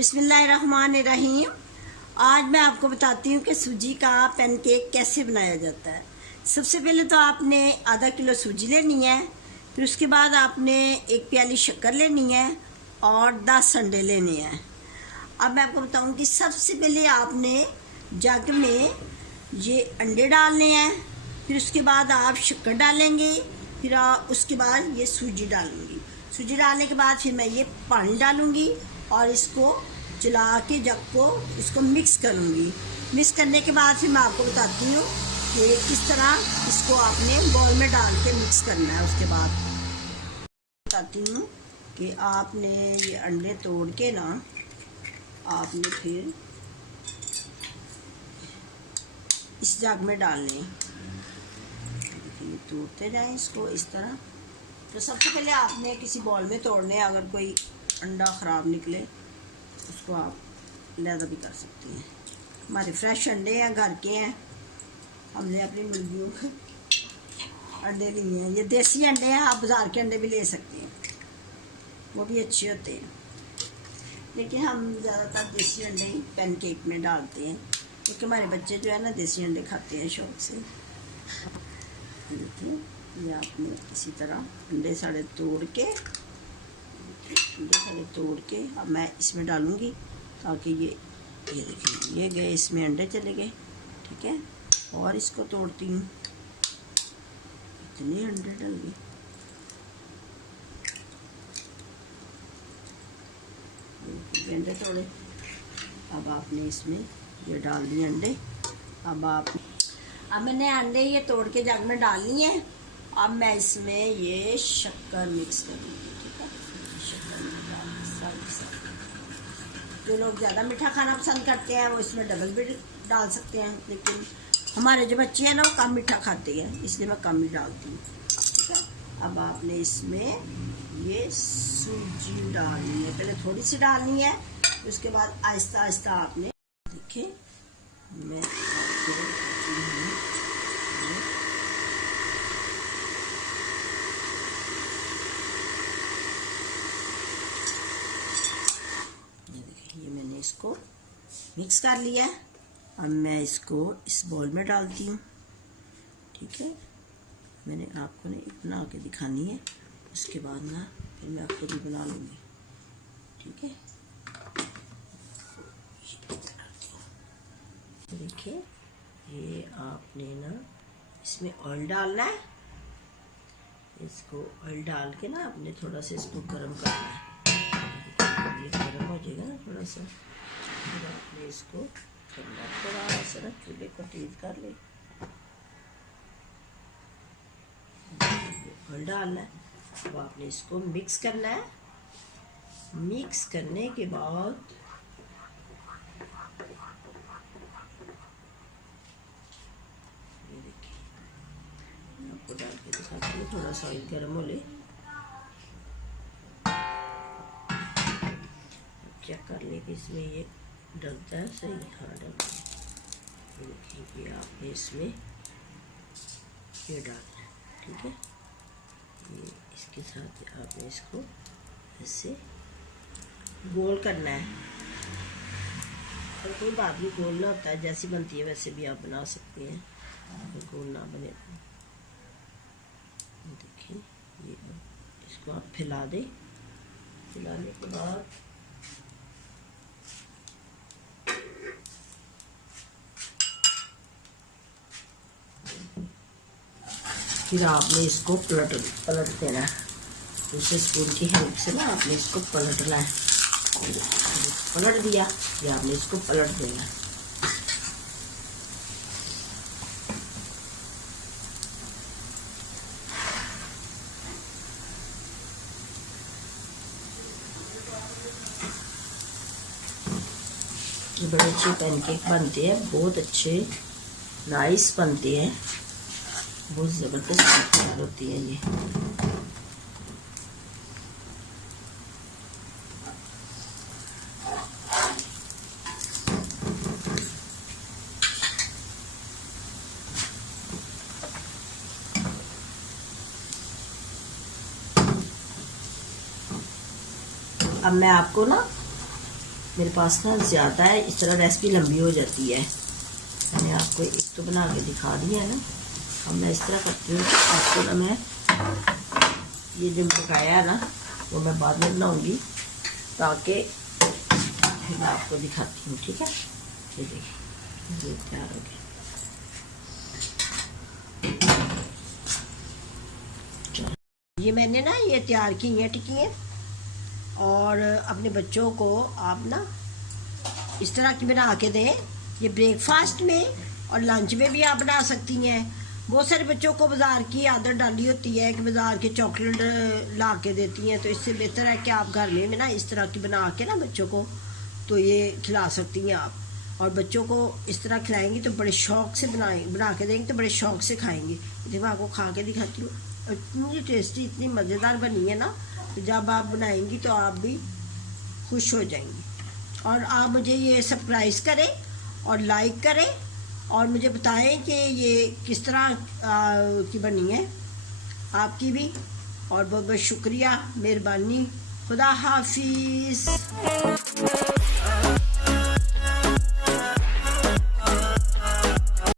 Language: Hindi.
बिस्मिल्लाहिर्रहमानिर्रहीम। आज मैं आपको बताती हूँ कि सूजी का पैनकेक कैसे बनाया जाता है। सबसे पहले तो आपने आधा किलो सूजी लेनी है, फिर उसके बाद आपने एक प्याली शक्कर लेनी है और 10 अंडे लेने हैं। अब मैं आपको बताऊँ कि सबसे पहले आपने जग में ये अंडे डालने हैं, फिर उसके बाद आप शक्कर डालेंगे, फिर उसके बाद ये सूजी डालूंगी। सूजी डालने के बाद फिर मैं ये पानी डालूंगी और इसको चला के जग को इसको मिक्स करूंगी। मिक्स करने के बाद फिर मैं आपको बताती हूँ कि किस तरह इसको आपने बाउल में डाल के मिक्स करना है। उसके बाद बताती हूँ कि आपने ये अंडे तोड़ के ना आपने फिर इस जग में डालने, तोड़ते जाएं इसको इस तरह। तो सबसे पहले आपने किसी बॉल में तोड़ने हैं। अगर कोई अंडा ख़राब निकले उसको आप लहदा भी कर सकते हैं। हमारे फ्रेश अंडे हैं, घर के हैं, हमने अपनी मुर्गियों के अंडे लिए हैं। ये देसी अंडे हैं, आप बाज़ार के अंडे भी ले सकते हैं, वो भी अच्छे होते हैं, लेकिन हम ज़्यादातर देसी अंडे ही पैनकेक में डालते हैं क्योंकि हमारे बच्चे जो है ना देसी अंडे खाते हैं शौक से। देखिए ये आपने इसी तरह अंडे सारे तोड़ के अब मैं इसमें डालूंगी ताकि ये देखिए ये गए, इसमें अंडे चले गए। ठीक है, और इसको तोड़ती हूँ। इतने अंडे डल गए, अंडे तोड़े। अब आपने इसमें ये डाल दिए अंडे। अब मैंने अंडे ये तोड़ के जग में डाल लिए हैं। अब मैं इसमें ये शक्कर मिक्स करूँगी। ठीक है, शक्कर जो लोग ज़्यादा मीठा खाना पसंद करते हैं वो इसमें डबल भी डाल सकते हैं, लेकिन हमारे जो बच्चे हैं ना वो कम मीठा खाते हैं, इसलिए मैं कम ही डालती हूँ। ठीक है, अब आपने इसमें ये सूजी डालनी है, पहले थोड़ी सी डालनी है, उसके बाद आहिस्ता आहिस्ता आपने देखिए मैं इसको मिक्स कर लिया है। अब मैं इसको इस बाउल में डालती हूँ। ठीक है, मैंने आपको ने बना के दिखानी है, उसके बाद ना फिर मैं आपको भी बना लूँगी। ठीक है, देखिए ये आपने ना इसमें ऑयल डालना है। इसको ऑयल डाल के ना आपने थोड़ा सा इसको गर्म करना है। ये गर्म हो जाएगा ना थोड़ा सा, फिर आपने इसको थोड़ा सा ना चूल्हे को तेज कर ले, ऑयल डालना है। अब आपने इसको मिक्स करना है। मिक्स करने के बाद ये देखिए आपको डाल के दिखाती हूँ, थोड़ा सा ऑयल गर्म हो ले, चेक कर ले कि इसमें ये डलता है सही। हाँ डलता है। देखिए ये आपने इसमें ये डालना है। ठीक है, ये इसके साथ आपने इसको ऐसे गोल करना है। और कोई बात नहीं, गोल ना होता है, जैसी बनती है वैसे भी आप बना सकते हैं, अगर गोल ना बने। देखिए ये इसको आप फैला दें। फैलाने के बाद फिर आपने इसको पलट देना है। दूसरे स्पून की हेल्प से ना आपने इसको पलटना है। पलट दिया, या आपने इसको पलट देना है। ये बड़े अच्छे पैनकेक बनते हैं, बहुत अच्छे नाइस बनते हैं, बहुत ज़बरदस्त तैयार होती है ये। अब मैं आपको ना मेरे पास ना ज़्यादा है, इस तरह रेसिपी लंबी हो जाती है। मैंने आपको एक तो बना के दिखा दिया है ना। अब मैं इस तरह करती हूँ कि आपको ना मैं ये जो पकाया है ना वो मैं बाद में बनाऊँगी, ताकि फिर मैं आपको दिखाती हूँ। ठीक है, ये देखिए ये तैयार हो गया। ये मैंने ना ये तैयार की हैं टिक्कियाँ, और अपने बच्चों को आप ना इस तरह की बना के दें। ये ब्रेकफास्ट में और लंच में भी आप बना सकती हैं। बहुत सारे बच्चों को बाज़ार की आदत डाली होती है कि बाज़ार के चॉकलेट ला के देती हैं, तो इससे बेहतर है कि आप घर में ना इस तरह की बना के ना बच्चों को तो ये खिला सकती हैं आप। और बच्चों को इस तरह खिलाएंगी तो बड़े शौक़ से बना के देंगे तो बड़े शौक़ से खाएंगे। देखो आपको खा के दिखाती हूँ, इतनी टेस्टी इतनी मज़ेदार बनी है ना, तो जब आप बनाएंगी तो आप भी खुश हो जाएंगी। और आप मुझे ये सब्सक्राइब करें और लाइक करें और मुझे बताएं कि ये किस तरह की बनी है आपकी भी। और बहुत बहुत शुक्रिया, मेहरबानी, खुदा हाफिज़।